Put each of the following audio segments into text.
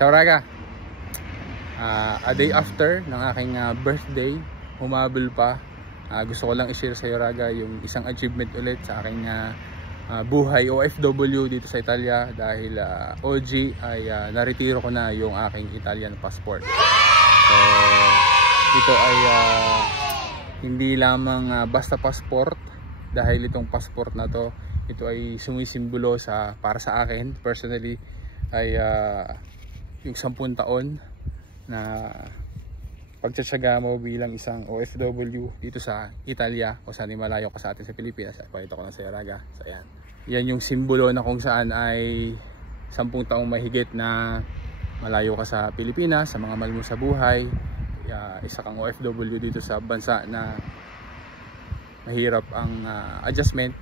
Ciao Raga! A day after ng aking birthday, humabol pa. Gusto ko lang i-share sa iyo Raga yung isang achievement ulit sa aking buhay OFW dito sa Italia dahil OG ay naretiro ko na yung aking Italian passport. So ito ay hindi lamang basta passport, dahil itong passport na to, ito ay sumisimbolo sa, para sa akin personally, ay yung 10 taon na pagtsatsaga mo bilang isang OFW dito sa Italia o saan malayo ka sa atin sa Pilipinas. Pakita ko na sa Raga. So yan. Yan yung simbolo na kung saan ay 10 taong mahigit na malayo ka sa Pilipinas, sa mga mahal mo sa buhay. Isa kang OFW dito sa bansa na mahirap ang adjustment,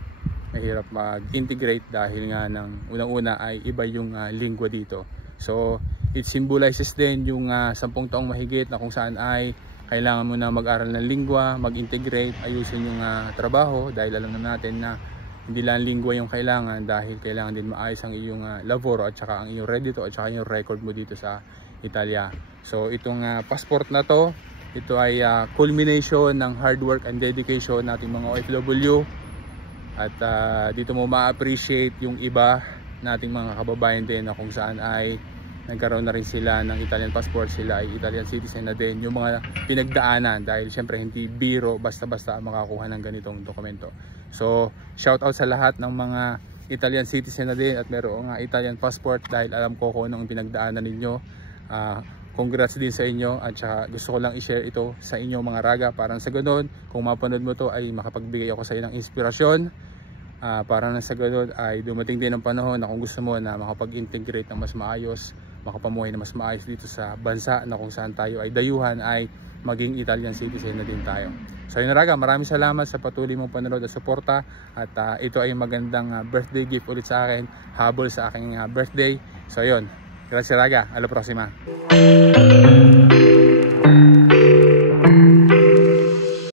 mahirap mag-integrate dahil nga ng unang-una ay iba yung lingwa dito. So it symbolizes din yung 10 taong mahigit na kung saan ay kailangan mo na mag-aral ng lingwa, mag-integrate, ayusin yung trabaho dahil alam na natin na hindi lang lingwa yung kailangan, dahil kailangan din maayos ang iyong labor at saka ang iyong reddito at saka yung record mo dito sa Italia. So itong passport na to, ito ay culmination ng hard work and dedication nating mga OFW, at dito mo ma-appreciate yung iba nating mga kababayan din na kung saan ay nagkaroon na rin sila ng Italian passport, sila ay Italian citizen na din, yung mga pinagdaanan, dahil syempre hindi biro basta-basta makakuha ng ganitong dokumento. So shout out sa lahat ng mga Italian citizen na din at mayroong Italian passport, dahil alam ko kung anong pinagdaanan ninyo. Congrats din sa inyo, at saka gusto ko lang i-share ito sa inyo mga Raga, para sa ganun kung mapanood mo to ay makapagbigay ako sa iyo ng inspirasyon. Para na sa ganun ay dumating din ang panahon na kung gusto mo na makapag-integrate ng mas maayos, makapamuhay na mas maayos dito sa bansa na kung saan tayo ay dayuhan, ay maging Italian citizen na din tayo. So yun Raga, maraming salamat sa patuloy mong panonood at suporta, at ito ay magandang birthday gift ulit sa akin, habol sa aking birthday. So yun, grazie Raga, alla prossima.